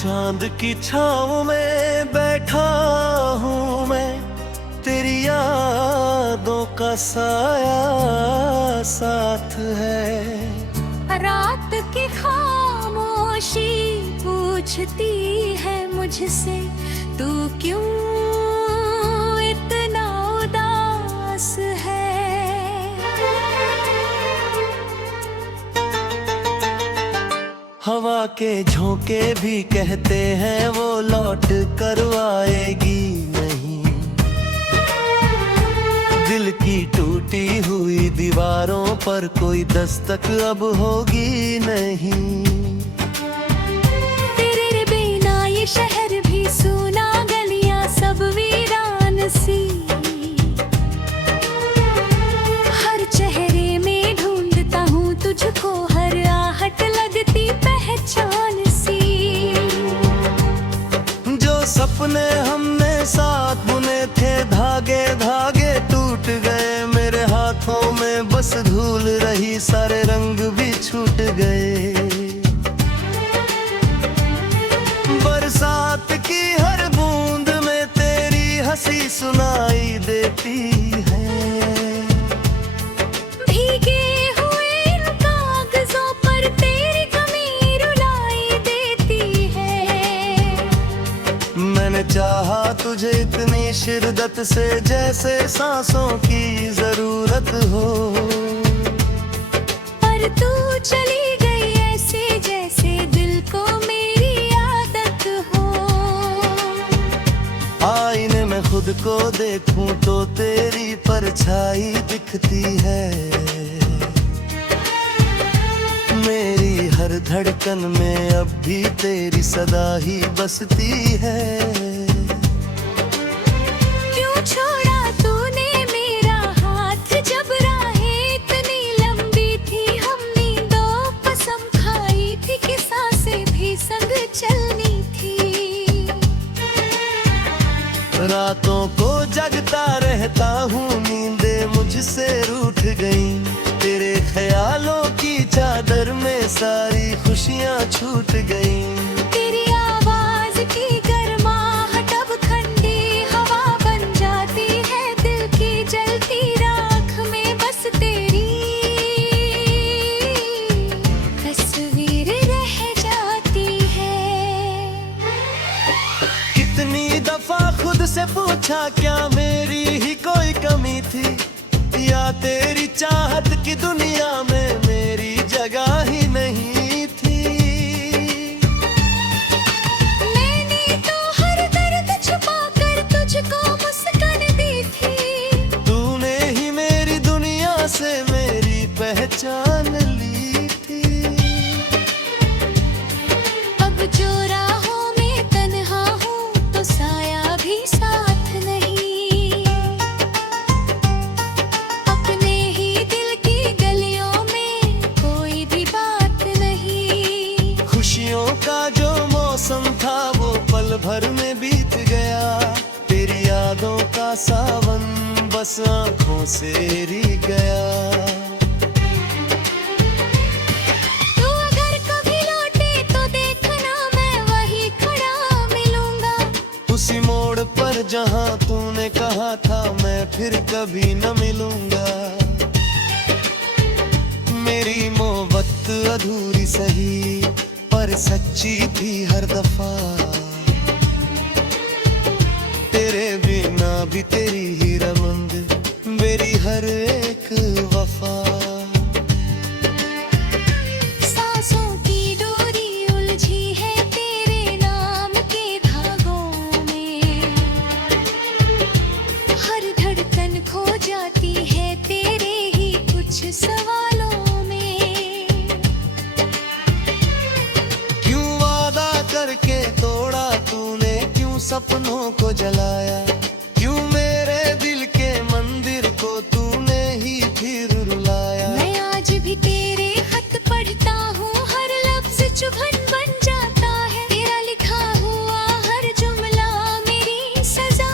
चांद की छाँव में बैठा हूँ मैं, तेरी यादों का साया साथ है। रात की खामोशी पूछती है मुझसे, तू क्यों इतना उदास है। हवा के झोंके भी कहते हैं वो लौट कर आएगी नहीं। दिल की टूटी हुई दीवारों पर कोई दस्तक अब होगी नहीं। तेरे बिना ये शहर भी सूना, गलियां सब वीरान सी। हर चेहरे में ढूंढता हूँ तुझको, हर आहट लगती पहचान सी। जो सपने हमने साथ बुने थे धागे धागे टूट गए मेरे हाथों में, बस धूल रही सारे रंग भी छूट गए। बरसात की हर बूंद में तेरी हंसी सुनाई देती है। भीगे हुए इन कागजों पर तेरी कमी रुलाई देती है। मैंने चाहा तुझे इतनी शिद्दत से जैसे सांसों की जरूरत हो, पर तू चली गई ऐसे जैसे दिल को मेरी आदत हो। आईने में खुद को देखूं तो तेरी परछाई दिखती है। मेरी हर धड़कन में अब भी तेरी सदा ही बसती है। क्यों छोड़ा तूने मेरा हाथ जब राहें इतनी लंबी थी। हमने दो कसम खाई थी कि सांसें भी संग चलनी थी। रातों को जगता रहता हूँ, नींदें मुझसे रूठ गईं। तेरे ख्यालों की चादर में सारी खुशियाँ छूट गईं। तेरी आवाज की गर्माहट अब ठंडी हवा बन जाती है। दिल की जलती राख में बस तेरी तस्वीर रह जाती है। कितनी दफा खुद से पूछा क्या मेरी ही कोई कमी थी, या तेरी चाहत की दुनिया में मेरी जगह ही नहीं थी। मैंने तो हर दर्द छुपा कर तुझको मुस्कान दी थी। तूने ही मेरी दुनिया से मेरी पहचान ली थी। अब जो राहों में तन्हा हूँ तो साया भी साथ नहीं। अपने ही दिल की गलियों में कोई भी बात नहीं। खुशियों का जो मौसम था वो पल भर में बीत गया। तेरी यादों का सावन बस आँखों से रिह गया। तू अगर कभी लौटे तो देखना मैं वही खड़ा मिलूंगा। उसी मोड़ पर जहाँ तूने कहा था मैं फिर कभी न मिलूंगा। मेरी मोहब्बत अधूरी सही पर सच्ची थी हर दफा। तेरे बिना भी तेरी ही रमंद मेरी हर एक वफा। सांसों की डोरी उलझी है तेरे नाम के धागों में। हर धड़कन खो जाती है तेरे ही कुछ सवालों में। क्यों वादा करके तोड़ा तूने, क्यों सपनों को जलाया, क्यों मेरे दिल के मंदिर को तूने ही फिर रुलाया। मैं आज भी तेरे खत पढ़ता हूँ, हर लफ्ज चुभन बन जाता है। तेरा लिखा हुआ हर जुमला मेरी सजा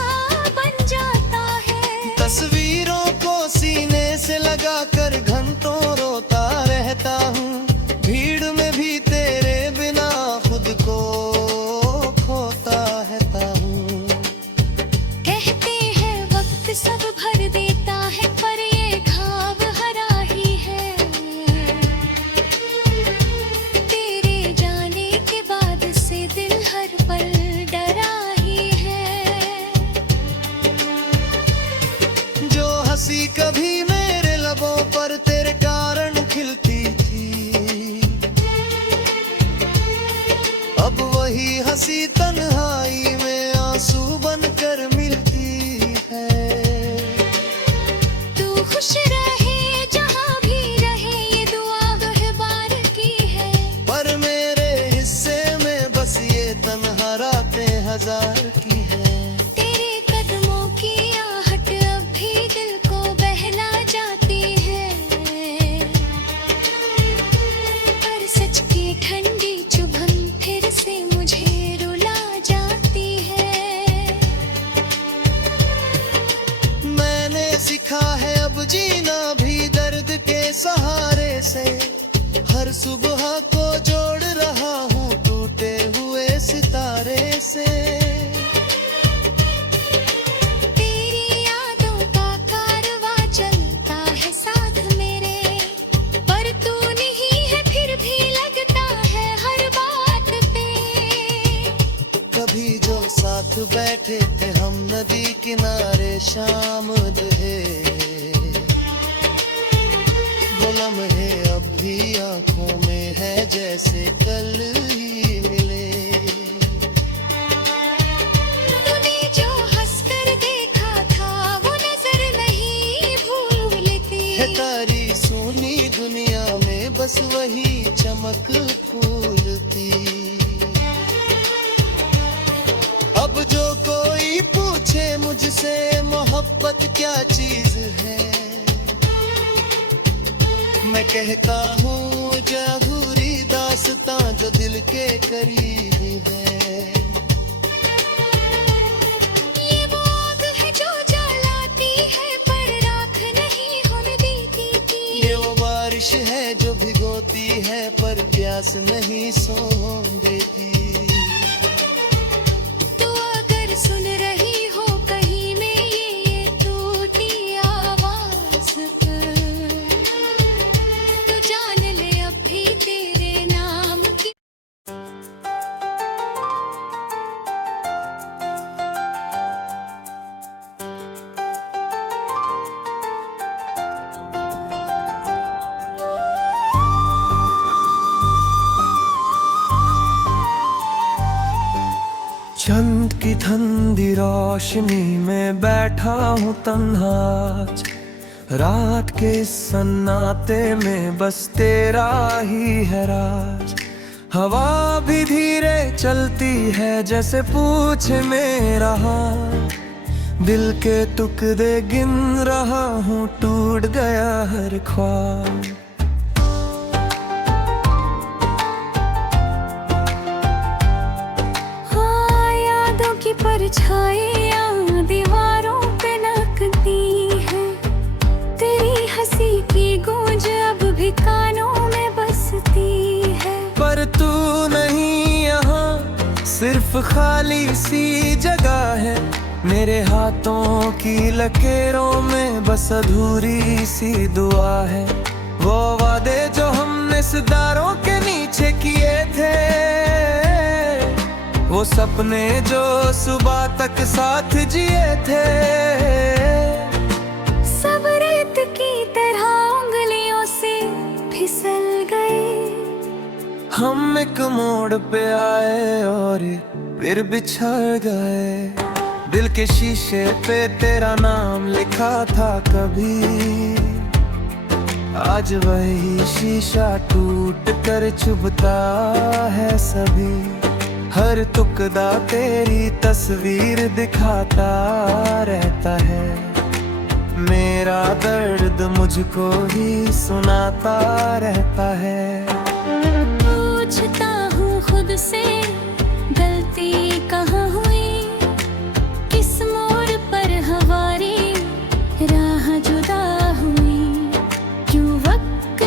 बन जाता है। तस्वीरों को सीने से लगा कर घंटों रोता रहता हूँ। भीड़ में भी तेरे बिना खुद को हंसी तन्हाई में आंसू बनकर मिलती है। तू खुश रहे जहाँ भी रहे, ये दुआ वह बार की है। पर मेरे हिस्से में बस ये तन्हा रातें हजार की है। तेरे कदमों की आहट अब भी दिल को बहला जाती है। पर सच की ठंडी चुभन फिर से मुझे रुला जाती है। मैंने सीखा है अब जीना भी दर्द के सहारे से। हर सुबह को जोड़ रहा हूँ टूटे हुए सितारे से। तेरी यादों का कारवां चलता है साथ मेरे, पर तू नहीं है फिर भी लगता है हर बात पे। कभी जो साथ बैठे थे हम नदी किनारे शाम दहे, वो लम्हे अब भी आंखों में है जैसे कल ही मिले। तूने जो हंसकर देखा था वो नजर नहीं भूलती है तारी सोनी दुनिया में बस वही चमक फूलती। अब जो कोई पूछे मुझसे मोहब्बत क्या चीज है, मैं कहता हूँ जहूरी दास्तां जो दिल के करीब है। ये वो आग है जो जलाती है पर राख नहीं होने देती थी। ये वो बारिश है जो भिगोती है पर प्यास नहीं सोने देती। तू अगर सुन रही हो कहीं में ये टूटी आवाज, तू जान ले अब भी तेरे नाम की। चंद की ठंडी रोशनी में बैठा हूँ तन्हा आज। रात के इस सन्नाटे में बस तेरा ही है राज। हवा भी धीरे चलती है जैसे पूछे मेरा हाल। दिल के टुकड़े गिन रहा हूँ टूट गया हर ख्वाब। की परछाइयाँ दीवारों पे नकती है। तेरी हंसी की गूंज अब भी कानों में बसती है। पर तू नहीं यहाँ, सिर्फ खाली सी जगह है। मेरे हाथों की लकीरों में बस अधूरी सी दुआ है। वो वादे जो हमने सितारों के नीचे किए थे, वो सपने जो सुबह तक साथ जिए थे, सब रेत की तरह उंगलियों से फिसल गए। हम एक मोड़ पे आए और फिर बिछड़ गए। दिल के शीशे पे तेरा नाम लिखा था कभी, आज वही शीशा टूट कर चुभता है सभी। हर टुकड़ा तेरी तस्वीर दिखाता रहता है। मेरा दर्द मुझको ही सुनाता रहता है। पूछता हूँ खुद से गलती कहाँ हुई, किस मोड़ पर हमारी राह जुदा हुई। क्यों वक्त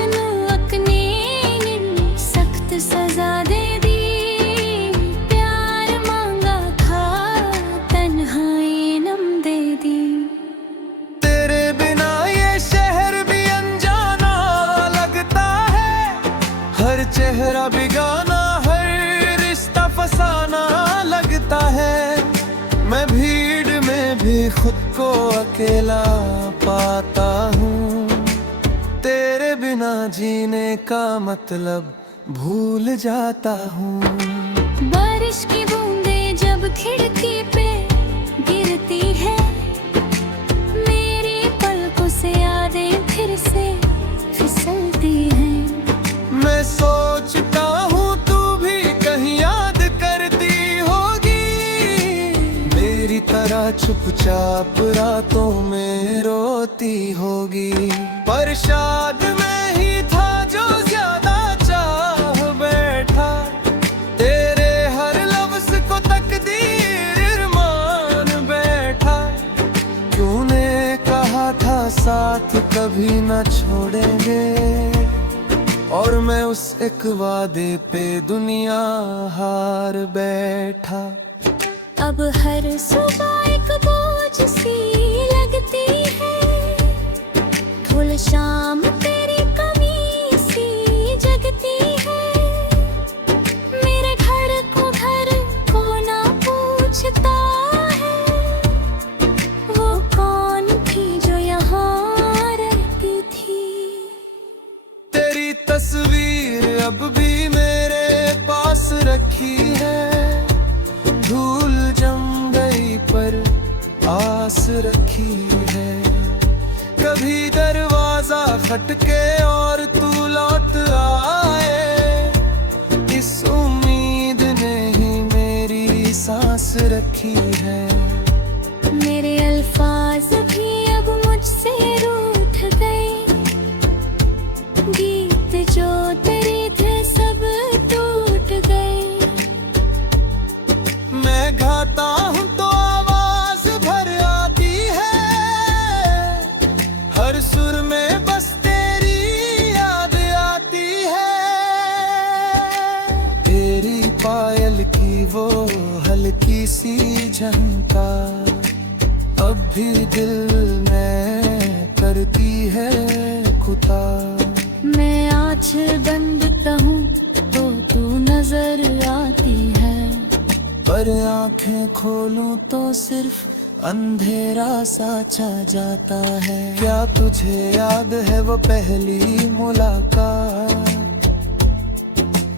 ने सख्त सजा दे दी। चेहरा बिगाना, हर रिश्ता फसाना लगता है। मैं भीड़ में भी खुद को अकेला पाता हूँ। तेरे बिना जीने का मतलब भूल जाता हूँ। बारिश की बूंद खिड़की पे गिरती है, मेरी पलकों से यादें फिर से फिसलती हैं। मैं सोचता हूँ तू भी कहीं याद करती होगी, मेरी तरह चुपचाप रातों में रोती होगी। पर शायद मैं ही था जो ज्यादा चाह बैठा, तेरे हर लफ्ज को तकदीर मान बैठा। तूने कहा था साथ कभी न छोड़ेंगे, और मैं उस एक वादे पे दुनिया हार बैठा। अब हर सुबह एक बोझ सी लगती है, धूल शाम तेरी कमी सी जगती है। मेरे घर को ना पूछता है, वो कौन थी जो यहाँ रहती थी। तेरी तस्वीर अब भी मेरे पास रखी है, धूल जम गई पर आस रखी है। कभी दरवाजा खटके और तू लौट आए, इस उम्मीद ने ही मेरी सांस रखी है। मेरे अल्फाज भी अब मुझसे रूठ गए, गीत जो तेरे थे सब टूट गए। मैं गाता हूँ तो आवाज भर आती है, हर सुर में बस तेरी याद आती है। तेरी पायल की वो हल्की सी झनकार अब भी दिल में करती है खुदा। मैं आँखें बंद कहूँ तो तू नजर आती है, पर आंखें खोलूं तो सिर्फ अंधेरा सा छा जाता है। क्या तुझे याद है वो पहली मुलाकात,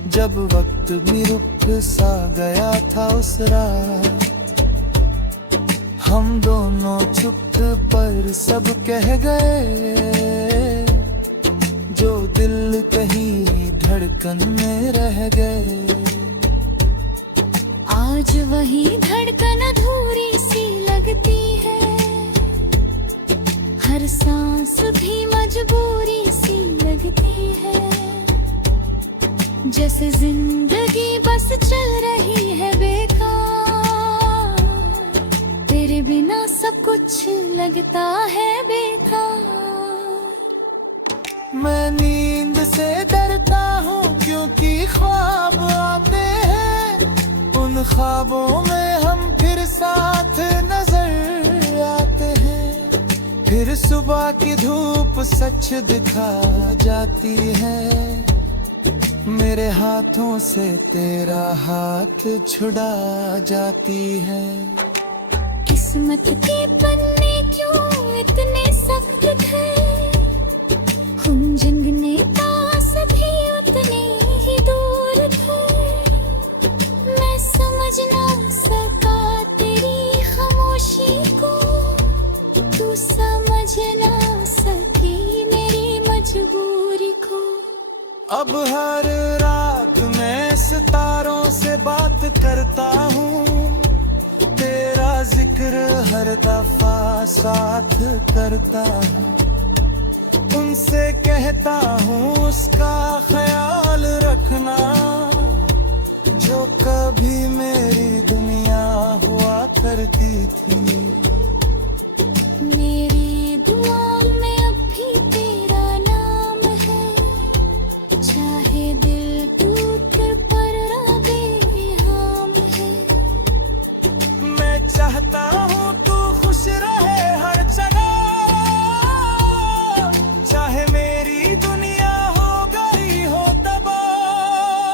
जब वक्त भी रुक सा गया था उस रात। हम दोनों चुप पर सब कह गए, जो दिल कहीं धड़कन में रह गए। आज वही धड़कन अधूरी सी लगती है, हर सांस भी मजबूरी सी लगती है। जैसे जिंदगी बस चल रही है बेकार, तेरे बिना सब कुछ लगता है बेकार। मैं नींद से डरता हूँ क्योंकि ख्वाब आते हैं, उन ख्वाबों में हम फिर साथ नजर आते हैं। फिर सुबह की धूप सच दिखा जाती है, मेरे हाथों से तेरा हाथ छुड़ा जाती है। किस्मत के पन्ने क्यों इतने सख्त थे, हम जंगने पास भी उतने ही दूर थे। मैं समझ ना सका तेरी खामोशी को, तू समझ ना सकी मेरी मजबूरी को। अब हर रात मैं सितारों से बात करता हूँ, तेरा जिक्र हर दफा साथ करता हूँ। उनसे कहता हूँ उसका ख्याल रखना, जो कभी मेरी दुनिया हुआ करती थी। मेरी दुआओं में अब भी तेरा नाम है, चाहे दिल टूट पर राबे हम है। मैं चाहता हूँ तू खुश रहे हर जगह, चाहे मेरी दुनिया हो गई हो तबाह।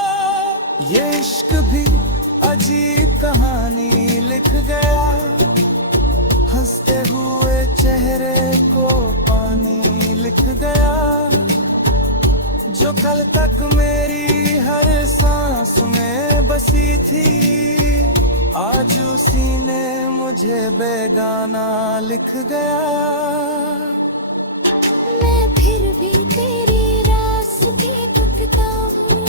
ये इश्क भी अजीब कहानी लिख गया, हंसते हुए चेहरे को पानी लिख गया। जो कल तक मेरी हर सांस में बसी थी, आज सीने मुझे बेगाना लिख गया। मैं फिर भी तेरे रास्ते तकता हूँ।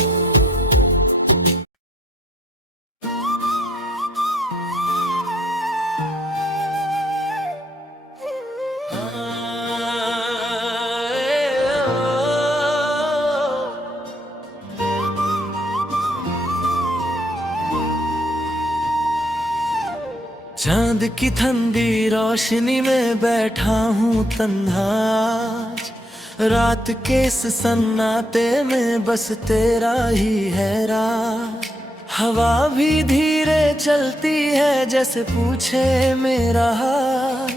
चांद की ठंडी रोशनी में बैठा हूँ तन्हा आज। रात के इस सन्नाटे में बस तेरा ही है राज। हवा भी धीरे चलती है जैसे पूछे मेरा हाल।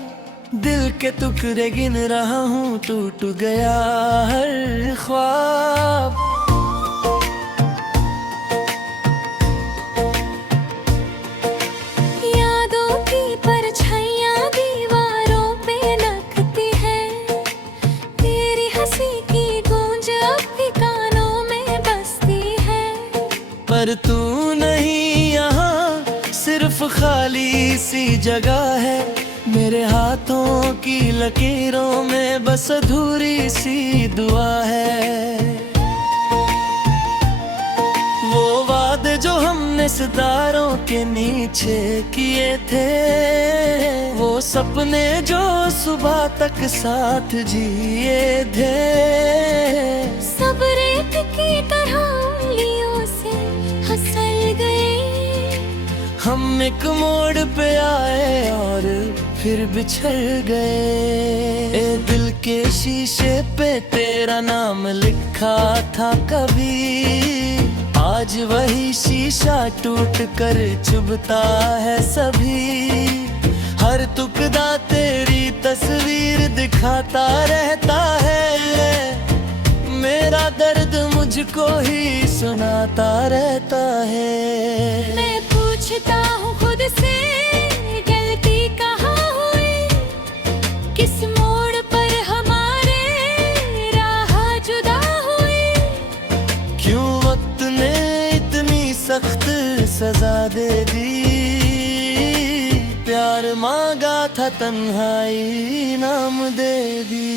दिल के टुकड़े गिन रहा हूँ, टूट गया हर ख्वाब। पर तू नहीं यहाँ, सिर्फ खाली सी जगह है। मेरे हाथों की लकीरों में बस अधूरी सी दुआ है। वो वादे जो हमने सितारों के नीचे किए थे, वो सपने जो सुबह तक साथ जिए थे। सब रेत की तरह उंगलियों से फिसल गए। हम एक मोड़ पे आए और फिर बिछड़ गए। ए दिल के शीशे पे तेरा नाम लिखा था कभी, आज वही शीशा टूट कर चुभता है सभी। हर टुकड़ा तेरी तस्वीर दिखाता रहता है। मेरा दर्द मुझको ही सुनाता रहता है। मैं पूछता हूँ खुद से, गलती कहाँ हुई, किस मोड़ पर हमारे राह जुदा हुई। क्यों वक्त ने इतनी सख्त सजा दे दी। प्यार मांगा था तन्हाई नाम दे दी।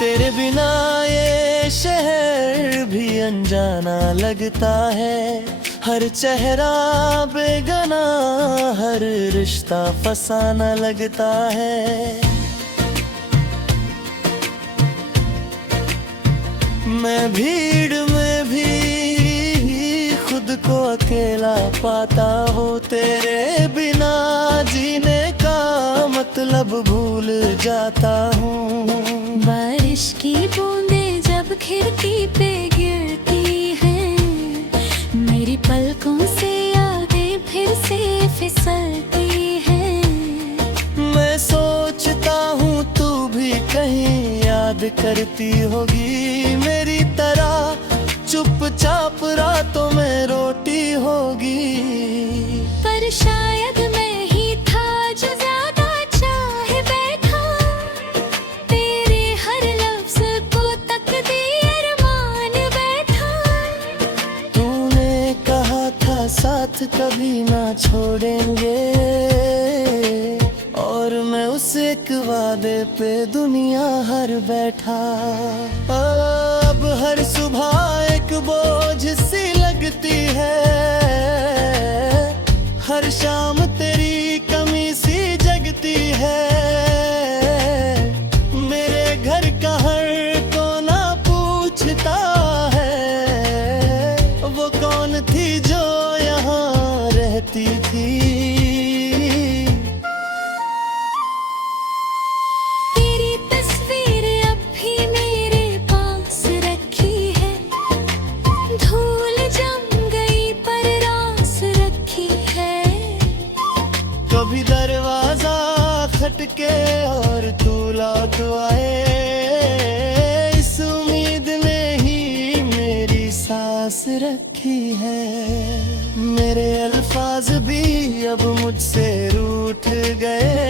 तेरे बिना ये शहर भी अनजाना लगता है। हर चेहरा बेगाना, हर रिश्ता फसाना लगता है। मैं भीड़ में भी खुद को अकेला पाता हूँ। तेरे बिना जीने का मतलब भूल जाता हूँ। बारिश की बूंदें जब खिड़की पे गिरती हैं, मेरी पलकों से यादें फिर से फिसलती हैं। मैं सोचता हूँ तू भी कहीं याद करती होगी मेरी तरह, चुपचाप रातों में रोटी होगी। पर शायद मैं ही था जो ज्यादा चाहे बैठा, तेरे हर लफ्ज को तकदीर मान बैठा। तूने कहा था साथ कभी ना छोड़ेंगे, और मैं उस एक वादे पे दुनिया हार बैठा। अब हर सुबह एक बोझ सी लगती है, हर शाम तेरी कमी सी जगती है। मेरे घर का हर कोना पूछता है, वो कौन थी जो यहाँ रहती थी। तेरी तस्वीर अब भी मेरे पास रखी है, धूल जम गई पर रास रखी है। कभी दरवाजा खटके और तू लौट आए, इस उम्मीद ने ही मेरी सांस रखी है। मेरे अल्फाज भी अब मुझसे रूठ गए,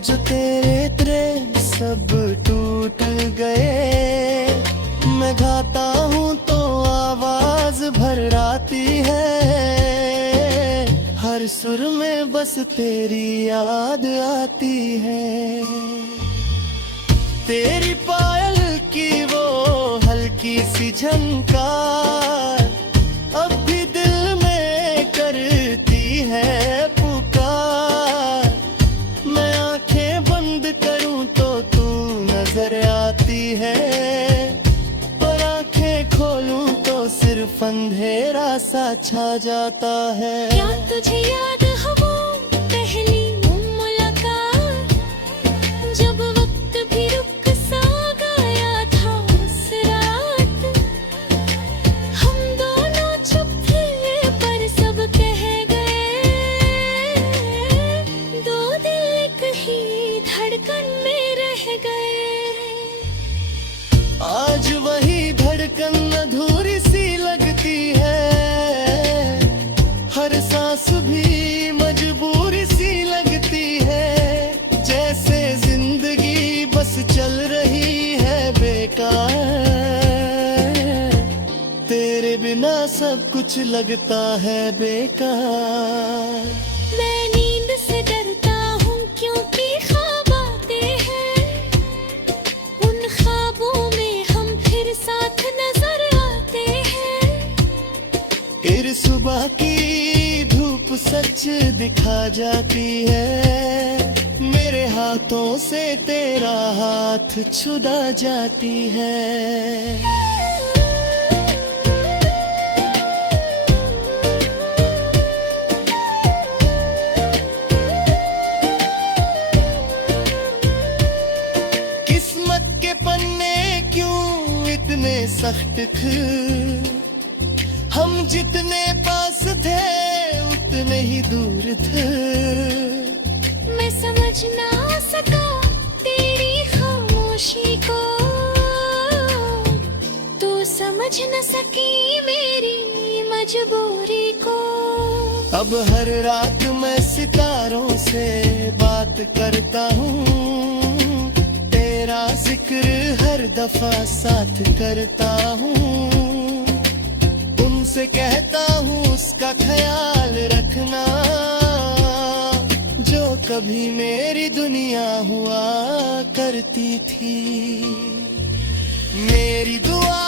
जो तेरे सब टूट गए। मैं गाता हूँ तो आवाज भर आती है, हर सुर में बस तेरी याद आती है। तेरी पायल की वो हल्की सी झनकार अब भी दिल में करती है पुकार। मैं आंखें बंद करूं तो तू नजर आती है, पर आंखें खोलूं तो सिर्फ अंधेरा सा छा जाता है। क्या तुझे याद है वो पहली मुलाकात, जब वक्त भी रुक सा गया था उस रात। हम दोनों चुप थे पर सब कह गए, दो दिल एक ही धड़कन में रह गए। आज वही धड़कन अधूरी सी लगती है, हर सांस भी मजबूरी सी लगती है। जैसे जिंदगी बस चल रही है बेकार, तेरे बिना सब कुछ लगता है बेकार। मैं नींद से डरता हूँ क्योंकि ख्वाब आते हैं, उन ख्वाबों में हम फिर साथ नजर आते हैं। फिर सुबह की धूप सच दिखा जाती है, मेरे हाथों से तेरा हाथ छुड़ा जाती है। किस्मत के पन्ने क्यों इतने सख्त थे, हम जितने पास थे उतने ही दूर थे। मैं समझ ना सका तेरी खामोशी को, तू समझ न सकी मेरी मजबूरी को। अब हर रात मैं सितारों से बात करता हूँ, तेरा जिक्र हर दफा साथ करता हूँ। उनसे कहता हूँ उसका ख्याल रखना, जो कभी मेरी दुनिया हुआ करती थी। मेरी दुआ